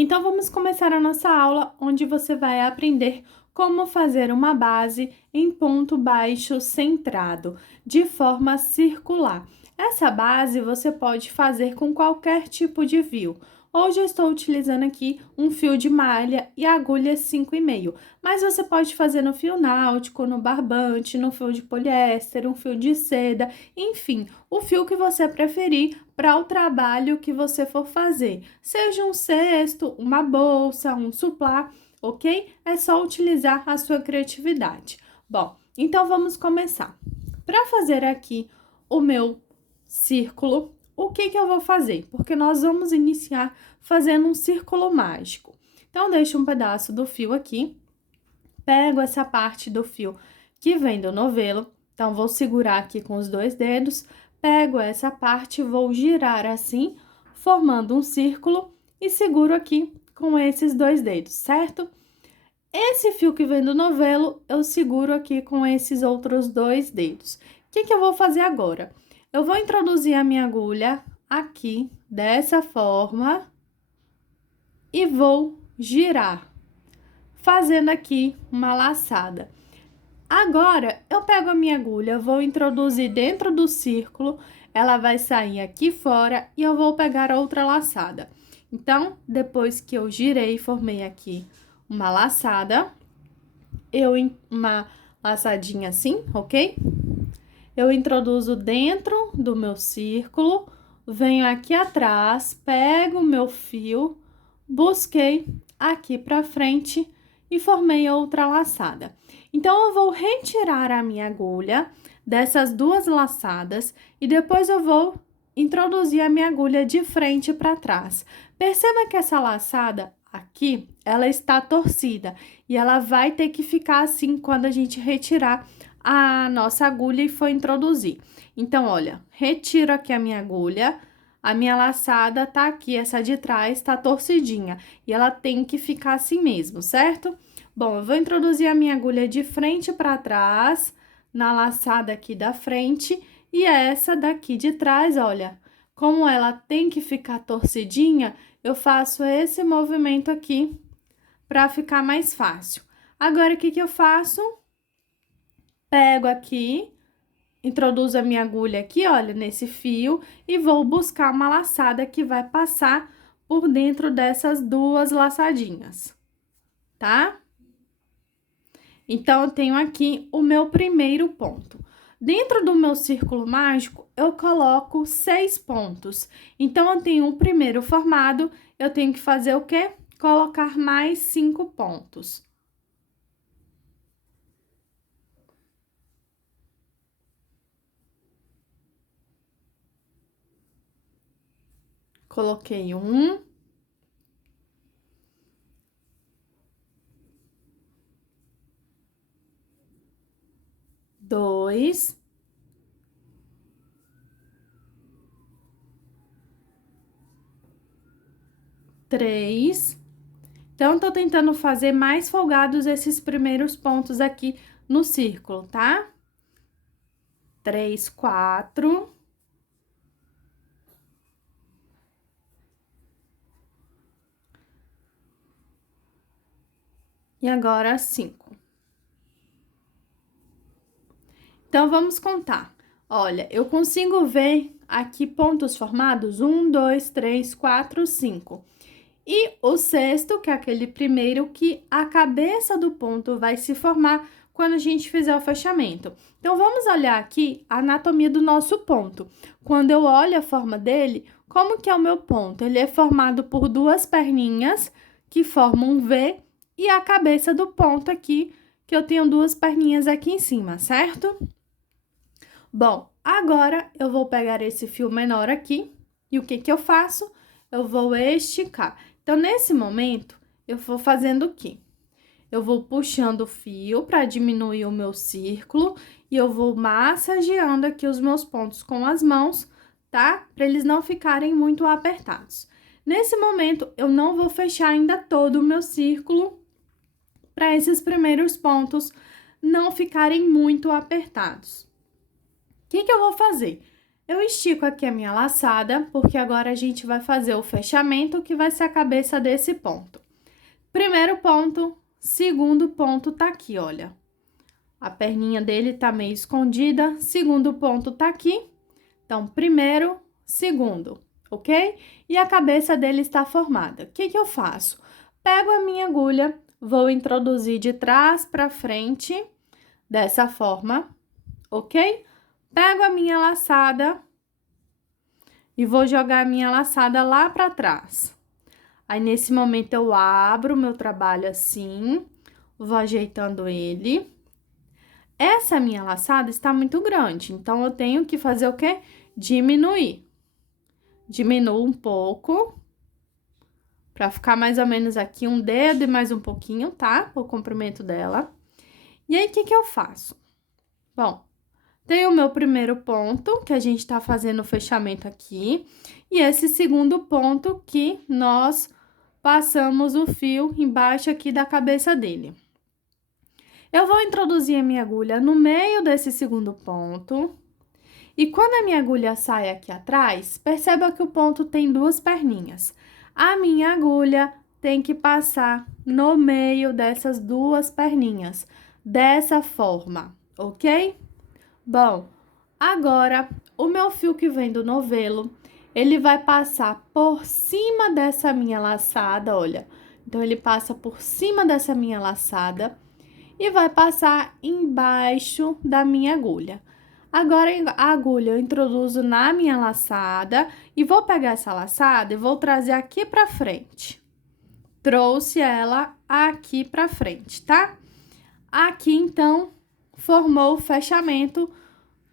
Então, vamos começar a nossa aula, onde você vai aprender como fazer uma base em ponto baixo centrado, de forma circular. Essa base você pode fazer com qualquer tipo de fio. Hoje eu estou utilizando aqui um fio de malha e agulha 5,5, mas você pode fazer no fio náutico, no barbante, no fio de poliéster, um fio de seda, enfim, o fio que você preferir para o trabalho que você for fazer. Seja um cesto, uma bolsa, um suplá, ok? É só utilizar a sua criatividade. Bom, então vamos começar. Para fazer aqui o meu círculo, o que eu vou fazer? Porque nós vamos iniciar fazendo um círculo mágico. Então, deixo um pedaço do fio aqui, pego essa parte do fio que vem do novelo, então, vou segurar aqui com os 2 dedos, pego essa parte, vou girar assim, formando um círculo e seguro aqui com esses 2 dedos, certo? Esse fio que vem do novelo, eu seguro aqui com esses outros 2 dedos. O que eu vou fazer agora? Eu vou introduzir a minha agulha aqui, dessa forma, e vou girar, fazendo aqui uma laçada. Agora, eu pego a minha agulha, vou introduzir dentro do círculo, ela vai sair aqui fora e eu vou pegar outra laçada. Então, depois que eu girei e formei aqui uma laçada, uma laçadinha assim, ok? Eu introduzo dentro do meu círculo, venho aqui atrás, pego o meu fio, busquei aqui pra frente e formei outra laçada. Então, eu vou retirar a minha agulha dessas 2 laçadas e depois eu vou introduzir a minha agulha de frente para trás. Perceba que essa laçada aqui, ela está torcida e ela vai ter que ficar assim quando a gente retirar a nossa agulha e for introduzir. Então, olha, retiro aqui a minha agulha, a minha laçada tá aqui, essa de trás tá torcidinha e ela tem que ficar assim mesmo, certo? Bom, eu vou introduzir a minha agulha de frente para trás, na laçada aqui da frente, e essa daqui de trás, olha, como ela tem que ficar torcidinha, eu faço esse movimento aqui para ficar mais fácil. Agora, o que eu faço? Pego aqui, introduzo a minha agulha aqui, olha, nesse fio, e vou buscar uma laçada que vai passar por dentro dessas 2 laçadinhas, tá? Então, eu tenho aqui o meu primeiro ponto. Dentro do meu círculo mágico, eu coloco 6 pontos. Então, eu tenho o primeiro formado, eu tenho que fazer o quê? Colocar mais 5 pontos. Coloquei 1. 2, 3. Então, tô tentando fazer mais folgados esses primeiros pontos aqui no círculo, tá? 3, 4. E agora 5. Então, vamos contar. Olha, eu consigo ver aqui pontos formados: 1, 2, 3, 4, 5. E o sexto, que é aquele primeiro, que a cabeça do ponto vai se formar quando a gente fizer o fechamento. Então, vamos olhar aqui a anatomia do nosso ponto. Quando eu olho a forma dele, como que é o meu ponto? Ele é formado por 2 perninhas que formam um V e a cabeça do ponto aqui, que eu tenho 2 perninhas aqui em cima, certo? Bom, agora eu vou pegar esse fio menor aqui e o que eu faço? Eu vou esticar. Então, nesse momento, eu vou fazendo o quê? Eu vou puxando o fio para diminuir o meu círculo e eu vou massageando aqui os meus pontos com as mãos, tá? Para eles não ficarem muito apertados. Nesse momento, eu não vou fechar ainda todo o meu círculo para esses primeiros pontos não ficarem muito apertados. O que eu vou fazer? Eu estico aqui a minha laçada, porque agora a gente vai fazer o fechamento, que vai ser a cabeça desse ponto. Primeiro ponto, segundo ponto tá aqui, olha. A perninha dele tá meio escondida, segundo ponto tá aqui. Então, primeiro, segundo, ok? E a cabeça dele está formada. O que que eu faço? Pego a minha agulha, vou introduzir de trás para frente, dessa forma, ok? Pego a minha laçada e vou jogar a minha laçada lá para trás. Aí, nesse momento, eu abro o meu trabalho assim, vou ajeitando ele. Essa minha laçada está muito grande, então eu tenho que fazer o quê? Diminuir. Diminuo um pouco, pra ficar mais ou menos aqui um dedo e mais um pouquinho, tá? O comprimento dela. E aí, o que que eu faço? Bom, tem o meu primeiro ponto, que a gente tá fazendo o fechamento aqui, e esse segundo ponto que nós passamos o fio embaixo aqui da cabeça dele. Eu vou introduzir a minha agulha no meio desse segundo ponto. E quando a minha agulha sai aqui atrás, perceba que o ponto tem duas perninhas. A minha agulha tem que passar no meio dessas duas perninhas, dessa forma, ok? Bom, agora, o meu fio que vem do novelo, ele vai passar por cima dessa minha laçada, olha. Então, ele passa por cima dessa minha laçada e vai passar embaixo da minha agulha. Agora, a agulha eu introduzo na minha laçada e vou pegar essa laçada e vou trazer aqui pra frente. Trouxe ela aqui pra frente, tá? Aqui, então, formou o fechamento,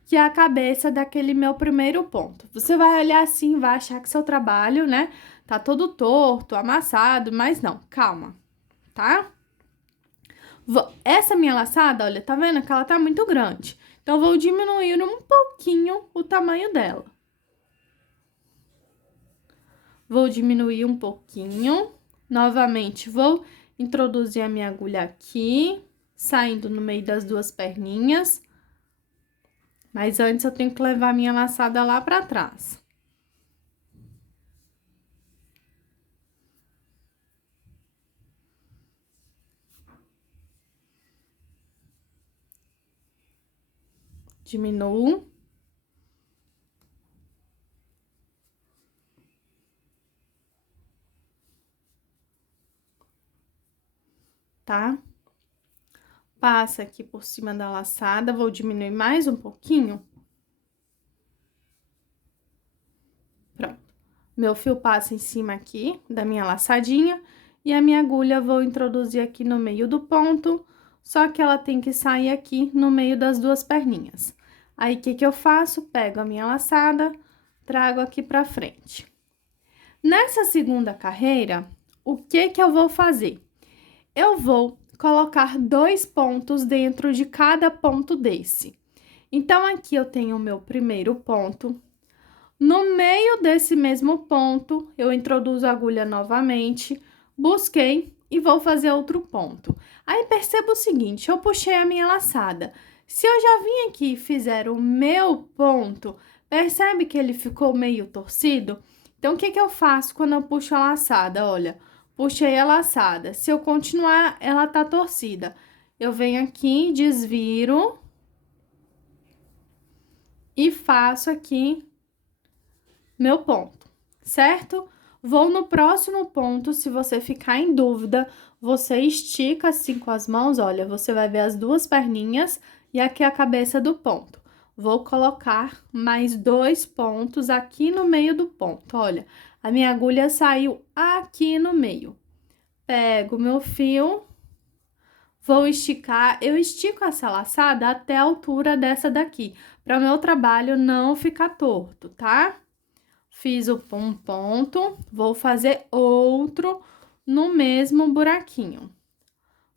que é a cabeça daquele meu primeiro ponto. Você vai olhar assim, vai achar que seu trabalho, né, tá todo torto, amassado, mas não, calma, tá? Essa minha laçada, olha, tá vendo que ela tá muito grande? Então, vou diminuir um pouquinho o tamanho dela. Vou diminuir um pouquinho. Novamente, vou introduzir a minha agulha aqui, saindo no meio das duas perninhas. Mas antes, eu tenho que levar a minha laçada lá pra trás. Diminuo. Tá? Passa aqui por cima da laçada, vou diminuir mais um pouquinho. Pronto. Meu fio passa em cima aqui da minha laçadinha e a minha agulha vou introduzir aqui no meio do ponto, só que ela tem que sair aqui no meio das duas perninhas. Aí, o que que eu faço? Pego a minha laçada, trago aqui pra frente. Nessa segunda carreira, o que que eu vou fazer? Eu vou colocar 2 pontos dentro de cada ponto desse. Então, aqui eu tenho o meu primeiro ponto. No meio desse mesmo ponto, eu introduzo a agulha novamente, busquei e vou fazer outro ponto. Aí, perceba o seguinte, eu puxei a minha laçada. Se eu já vim aqui e fizer o meu ponto, percebe que ele ficou meio torcido? Então, o que que eu faço quando eu puxo a laçada? Olha, puxei a laçada. Se eu continuar, ela tá torcida. Eu venho aqui, desviro e faço aqui meu ponto, certo? Vou no próximo ponto, se você ficar em dúvida, você estica assim com as mãos, olha, você vai ver as duas perninhas e aqui a cabeça do ponto. Vou colocar mais 2 pontos aqui no meio do ponto, olha, a minha agulha saiu aqui no meio. Pego o meu fio, vou esticar, eu estico essa laçada até a altura dessa daqui, para o meu trabalho não ficar torto, tá? Fiz um ponto, vou fazer outro no mesmo buraquinho.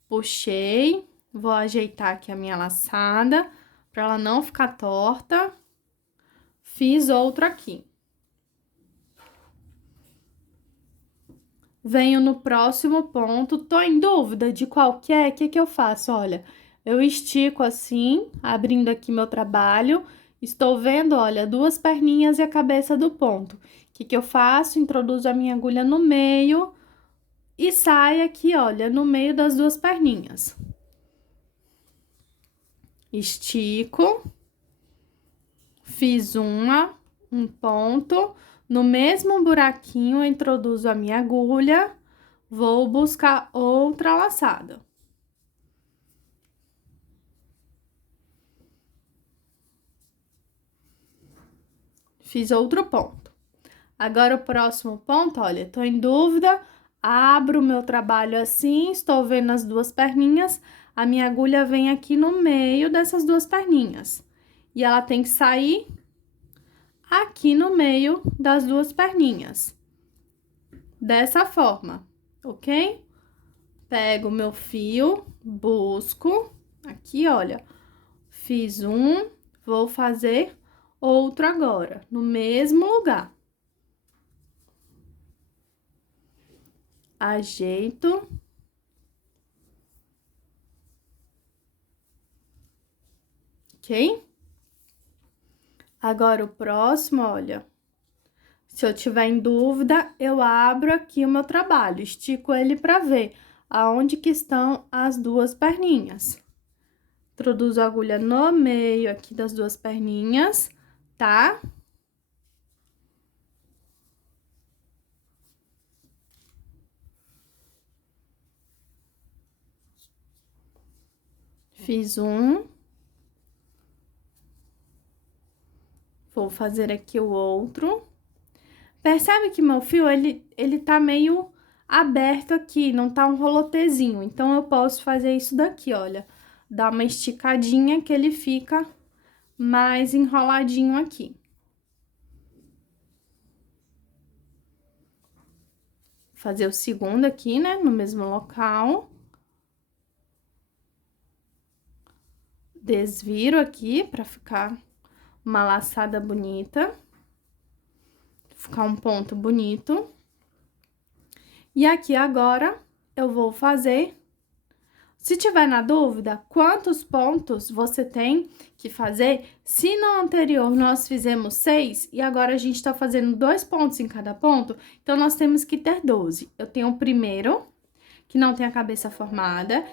Puxei, vou ajeitar aqui a minha laçada, para ela não ficar torta. Fiz outro aqui. Venho no próximo ponto, tô em dúvida de qual que que eu faço? Olha, eu estico assim, abrindo aqui meu trabalho, Estou vendo, olha, duas perninhas e a cabeça do ponto. O que que eu faço? Introduzo a minha agulha no meio e sai aqui, olha, no meio das duas perninhas. Estico, fiz um ponto, no mesmo buraquinho eu introduzo a minha agulha, vou buscar outra laçada. Fiz outro ponto. Agora, o próximo ponto, olha, tô em dúvida, abro o meu trabalho assim, estou vendo as duas perninhas, a minha agulha vem aqui no meio dessas duas perninhas. E ela tem que sair aqui no meio das duas perninhas. Dessa forma, ok? Pego o meu fio, busco, aqui, olha, fiz vou fazer outro agora, no mesmo lugar. Ajeito. Ok? Agora, o próximo, olha, se eu tiver em dúvida, eu abro aqui o meu trabalho, estico ele para ver aonde que estão as duas perninhas. Introduzo a agulha no meio aqui das duas perninhas, tá? Fiz vou fazer aqui o outro. Percebe que meu fio, ele tá meio aberto aqui, não tá um rolotezinho. Então, eu posso fazer isso daqui, olha. Dar uma esticadinha que ele fica mais enroladinho aqui. Fazer o segundo aqui, né, no mesmo local. Desviro aqui pra ficar uma laçada bonita. Ficar um ponto bonito. E aqui agora, eu vou fazer... Se tiver na dúvida, quantos pontos você tem que fazer? Se no anterior nós fizemos 6 e agora a gente tá fazendo 2 pontos em cada ponto, então nós temos que ter 12. Eu tenho o primeiro, que não tem a cabeça formada,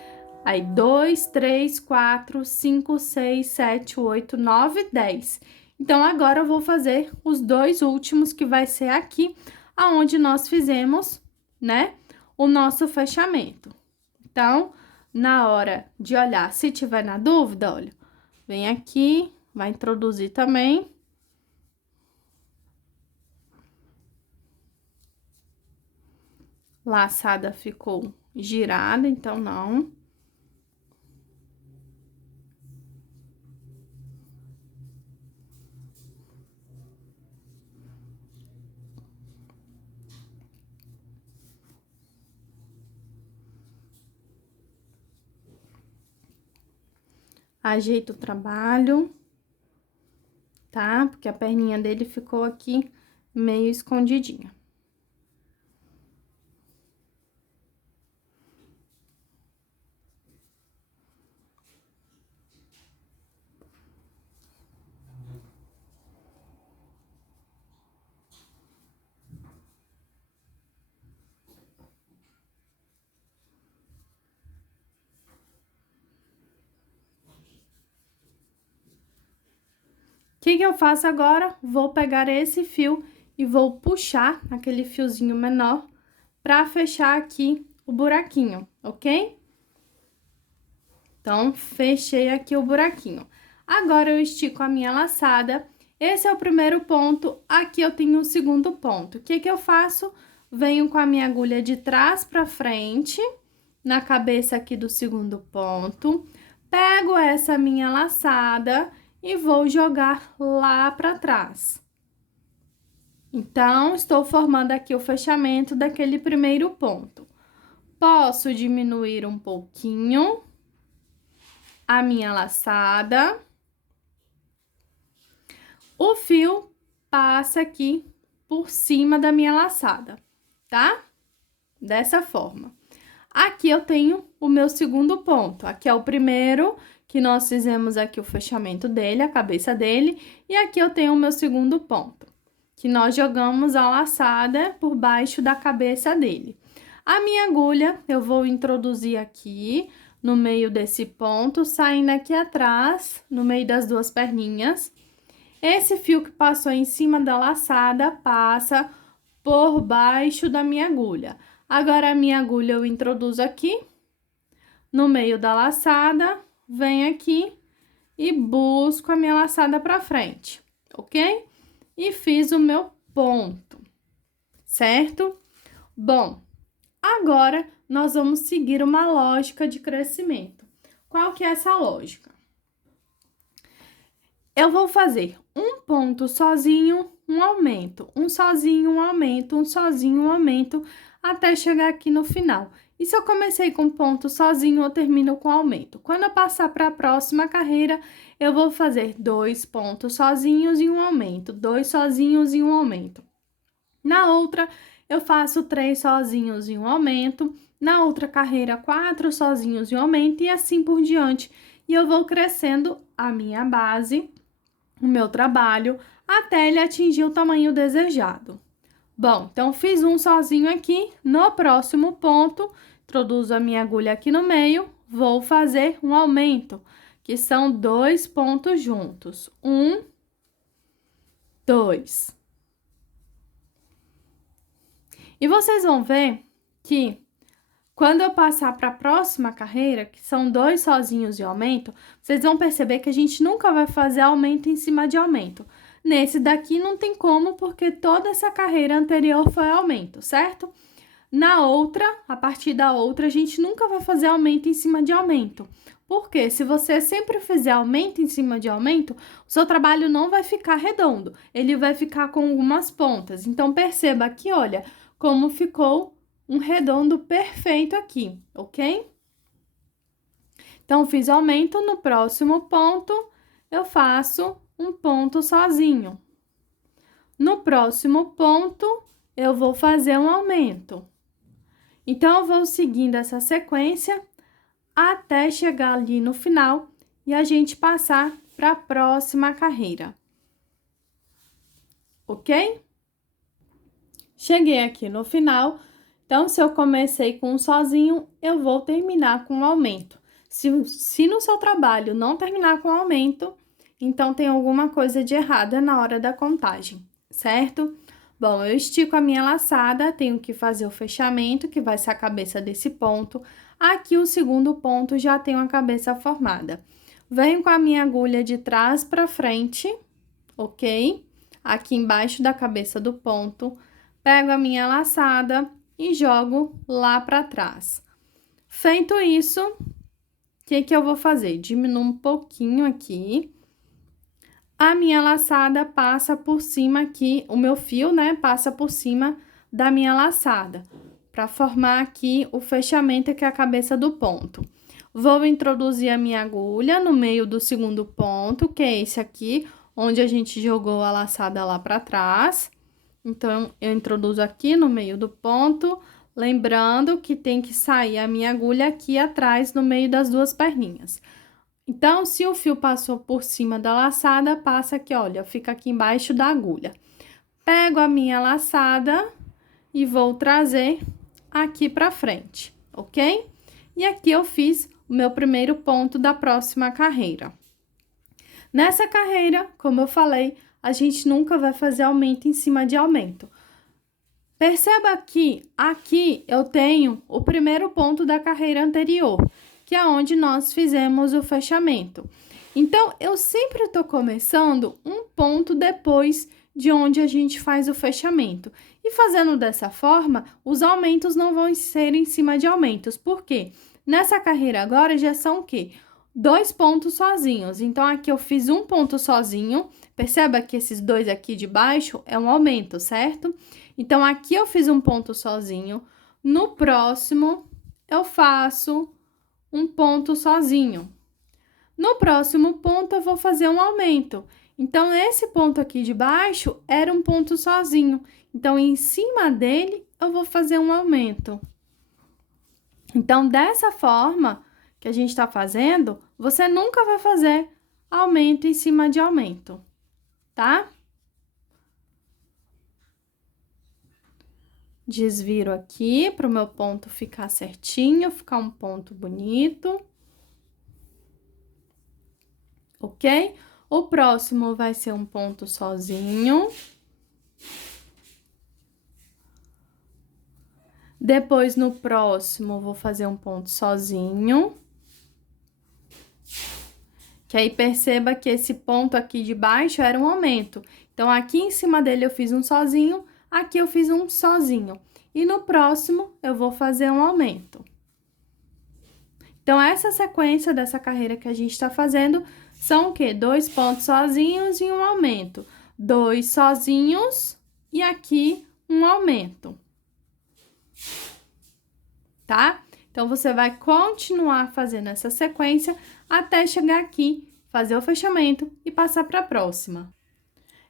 aí 2, 3, 4, 5, 6, 7, 8, 9, 10. Então, agora eu vou fazer os dois últimos, que vai ser aqui, aonde nós fizemos, né, o nosso fechamento. Então, na hora de olhar, se tiver na dúvida, olha, vem aqui, vai introduzir também. Laçada ficou girada, então não. Ajeito o trabalho, tá? Porque a perninha dele ficou aqui meio escondidinha. O que que eu faço agora? Vou pegar esse fio e vou puxar aquele fiozinho menor pra fechar aqui o buraquinho, ok? Então, fechei aqui o buraquinho. Agora, eu estico a minha laçada. Esse é o primeiro ponto, aqui eu tenho o segundo ponto. O que que eu faço? Venho com a minha agulha de trás pra frente, na cabeça aqui do segundo ponto. Pego essa minha laçada e vou jogar lá pra trás. Então, estou formando aqui o fechamento daquele primeiro ponto. Posso diminuir um pouquinho a minha laçada. O fio passa aqui por cima da minha laçada, tá? Dessa forma. Aqui eu tenho o meu segundo ponto. Aqui é o primeiro que nós fizemos aqui o fechamento dele, a cabeça dele, e aqui eu tenho o meu segundo ponto, que nós jogamos a laçada por baixo da cabeça dele. A minha agulha, eu vou introduzir aqui no meio desse ponto, saindo aqui atrás, no meio das duas perninhas. Esse fio que passou em cima da laçada passa por baixo da minha agulha. Agora, a minha agulha eu introduzo aqui, no meio da laçada, venho aqui e busco a minha laçada pra frente, ok? E fiz o meu ponto, certo? Bom, agora nós vamos seguir uma lógica de crescimento. Qual que é essa lógica? Eu vou fazer um ponto sozinho, um aumento, um sozinho, um aumento, um sozinho, um aumento, até chegar aqui no final. E se eu comecei com ponto sozinho, eu termino com aumento. Quando eu passar para a próxima carreira, eu vou fazer 2 pontos sozinhos e um aumento, 2 sozinhos e um aumento. Na outra, eu faço 3 sozinhos e um aumento. Na outra carreira, 4 sozinhos e um aumento, e assim por diante. E eu vou crescendo a minha base, o meu trabalho, até ele atingir o tamanho desejado. Bom, então, fiz um sozinho aqui. No próximo ponto, introduzo a minha agulha aqui no meio, vou fazer um aumento, que são 2 pontos juntos. 1, 2. E vocês vão ver que quando eu passar para a próxima carreira, que são 2 sozinhos e aumento, vocês vão perceber que a gente nunca vai fazer aumento em cima de aumento. Nesse daqui não tem como, porque toda essa carreira anterior foi aumento, certo? Na outra, a partir da outra, a gente nunca vai fazer aumento em cima de aumento. Porque se você sempre fizer aumento em cima de aumento, o seu trabalho não vai ficar redondo, ele vai ficar com algumas pontas. Então, perceba aqui, olha, como ficou um redondo perfeito aqui, ok? Então, fiz aumento, no próximo ponto, eu faço um ponto sozinho. No próximo ponto, eu vou fazer um aumento. Então, eu vou seguindo essa sequência até chegar ali no final e a gente passar para a próxima carreira. Ok? Cheguei aqui no final. Então, se eu comecei com um sozinho, eu vou terminar com um aumento. Se no seu trabalho não terminar com aumento, então tem alguma coisa de errada na hora da contagem, certo? Bom, eu estico a minha laçada, tenho que fazer o fechamento, que vai ser a cabeça desse ponto. Aqui, o segundo ponto, já tenho a cabeça formada. Venho com a minha agulha de trás para frente, ok? Aqui embaixo da cabeça do ponto, pego a minha laçada e jogo lá para trás. Feito isso, o que eu vou fazer? Diminuo um pouquinho aqui. A minha laçada passa por cima aqui, o meu fio, né, passa por cima da minha laçada, para formar aqui o fechamento, que é a cabeça do ponto. Vou introduzir a minha agulha no meio do segundo ponto, que é esse aqui, onde a gente jogou a laçada lá para trás. Então, eu introduzo aqui no meio do ponto, lembrando que tem que sair a minha agulha aqui atrás, no meio das duas perninhas. Então, se o fio passou por cima da laçada, passa aqui, olha, fica aqui embaixo da agulha. Pego a minha laçada e vou trazer aqui pra frente, ok? E aqui eu fiz o meu primeiro ponto da próxima carreira. Nessa carreira, como eu falei, a gente nunca vai fazer aumento em cima de aumento. Perceba que aqui eu tenho o primeiro ponto da carreira anterior, que é onde nós fizemos o fechamento. Então, eu sempre estou começando um ponto depois de onde a gente faz o fechamento. E fazendo dessa forma, os aumentos não vão ser em cima de aumentos. Por quê? Nessa carreira agora já são o quê? 2 pontos sozinhos. Então, aqui eu fiz um ponto sozinho. Perceba que esses 2 aqui de baixo é um aumento, certo? Então, aqui eu fiz um ponto sozinho. No próximo, eu faço um ponto sozinho. No próximo ponto, eu vou fazer um aumento. Então, esse ponto aqui de baixo era um ponto sozinho. Então, em cima dele, eu vou fazer um aumento. Então, dessa forma que a gente está fazendo, você nunca vai fazer aumento em cima de aumento, tá? Desviro aqui para o meu ponto ficar certinho, ficar um ponto bonito. Ok? O próximo vai ser um ponto sozinho. Depois, no próximo, vou fazer um ponto sozinho. Que aí, perceba que esse ponto aqui de baixo era um aumento. Então, aqui em cima dele eu fiz um sozinho, aqui eu fiz um sozinho. E no próximo, eu vou fazer um aumento. Então, essa sequência dessa carreira que a gente tá fazendo são o quê? 2 pontos sozinhos e um aumento. 2 sozinhos e aqui um aumento. Tá? Então, você vai continuar fazendo essa sequência até chegar aqui, fazer o fechamento e passar para a próxima.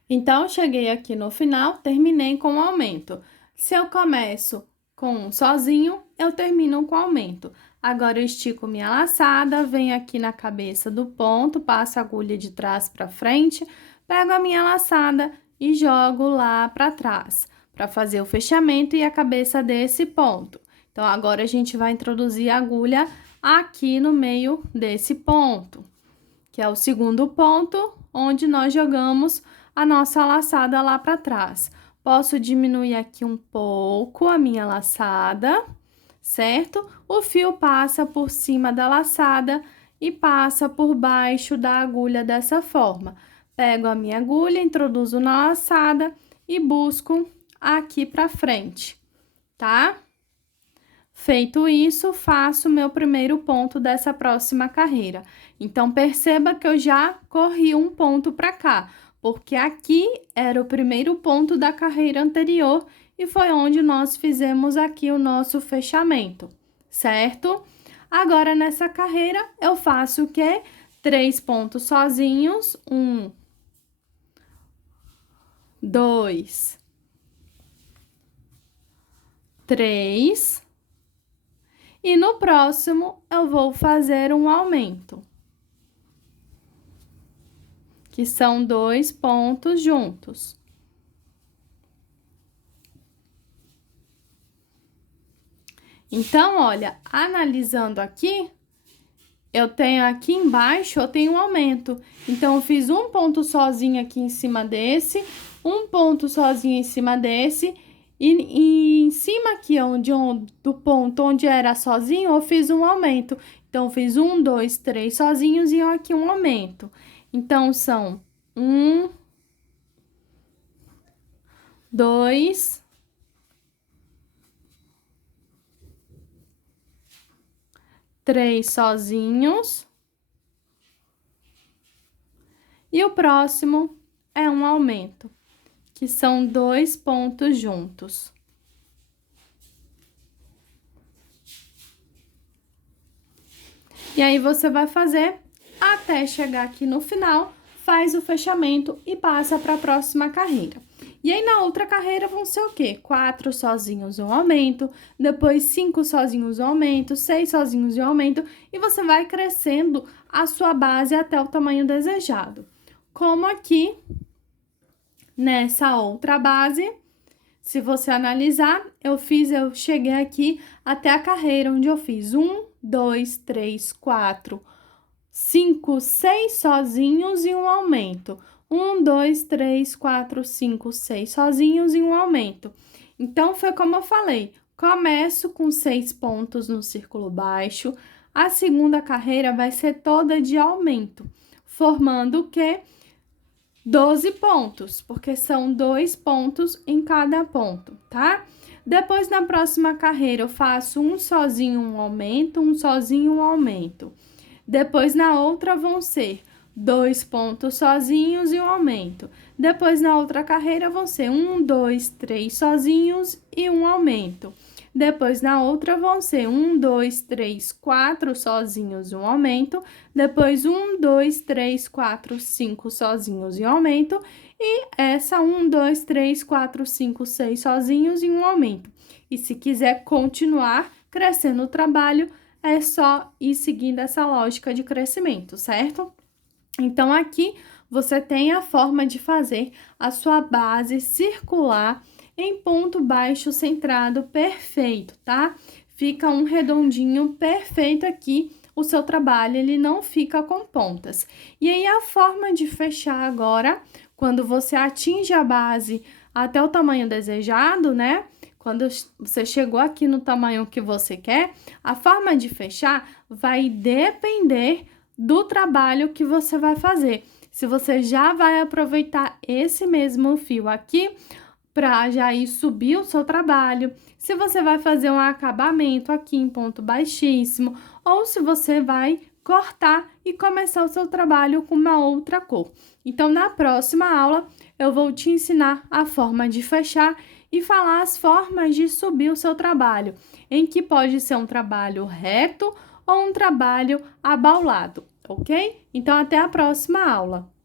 Então, cheguei aqui no final, terminei com o aumento. Se eu começo com um sozinho, eu termino com aumento. Agora, eu estico minha laçada, venho aqui na cabeça do ponto, passo a agulha de trás para frente, pego a minha laçada e jogo lá para trás, para fazer o fechamento e a cabeça desse ponto. Então, agora, a gente vai introduzir a agulha aqui no meio desse ponto, que é o segundo ponto, onde nós jogamos a nossa laçada lá para trás. Posso diminuir aqui um pouco a minha laçada, certo? O fio passa por cima da laçada e passa por baixo da agulha dessa forma. Pego a minha agulha, introduzo na laçada e busco aqui para frente, tá? Feito isso, faço o meu primeiro ponto dessa próxima carreira. Então, perceba que eu já corri um ponto para cá, porque aqui era o primeiro ponto da carreira anterior e foi onde nós fizemos aqui o nosso fechamento, certo? Agora, nessa carreira, eu faço o quê? 3 pontos sozinhos, 1, 2, 3... E no próximo, eu vou fazer um aumento, que são 2 pontos juntos. Então, olha, analisando aqui, eu tenho aqui embaixo, eu tenho um aumento. Então, eu fiz um ponto sozinho aqui em cima desse, um ponto sozinho em cima desse, e em cima aqui, do ponto onde era sozinho, eu fiz um aumento. Então, eu fiz 1, 2, 3 sozinhos e aqui um aumento. Então, são 1, 2, 3 sozinhos. E o próximo é um aumento, que são 2 pontos juntos. E aí, você vai fazer até chegar aqui no final, faz o fechamento e passa para a próxima carreira. E aí, na outra carreira, vão ser o quê? 4 sozinhos, um aumento, depois 5 sozinhos, um aumento, 6 sozinhos e um aumento, e você vai crescendo a sua base até o tamanho desejado. Como aqui, nessa outra base, se você analisar, eu cheguei aqui até a carreira, onde eu fiz 1, 2, 3, 4, 5, 6 sozinhos e um aumento. 1, 2, 3, 4, 5, 6 sozinhos e um aumento. Então, foi como eu falei, começo com 6 pontos no círculo baixo, a segunda carreira vai ser toda de aumento, formando o quê? 12 pontos, porque são 2 pontos em cada ponto, tá? Depois, na próxima carreira, eu faço um sozinho, um aumento, um sozinho, um aumento. Depois, na outra, vão ser 2 pontos sozinhos e um aumento. Depois, na outra carreira, vão ser 1, 2, 3 sozinhos e um aumento. Depois, na outra, vão ser 1, 2, 3, 4 sozinhos e um aumento. Depois, 1, 2, 3, 4, 5 sozinhos e um aumento. E essa 1, 2, 3, 4, 5, 6 sozinhos e um aumento. E se quiser continuar crescendo o trabalho, é só ir seguindo essa lógica de crescimento, certo? Então, aqui você tem a forma de fazer a sua base circular em ponto baixo centrado perfeito, tá? Fica um redondinho perfeito aqui, o seu trabalho, ele não fica com pontas. E aí, a forma de fechar agora, quando você atinge a base até o tamanho desejado, né? Quando você chegou aqui no tamanho que você quer, a forma de fechar vai depender do trabalho que você vai fazer. Se você já vai aproveitar esse mesmo fio aqui para já ir subir o seu trabalho, se você vai fazer um acabamento aqui em ponto baixíssimo, ou se você vai cortar e começar o seu trabalho com uma outra cor. Então, na próxima aula, eu vou te ensinar a forma de fechar e falar as formas de subir o seu trabalho, em que pode ser um trabalho reto ou um trabalho abaulado, ok? Então, até a próxima aula!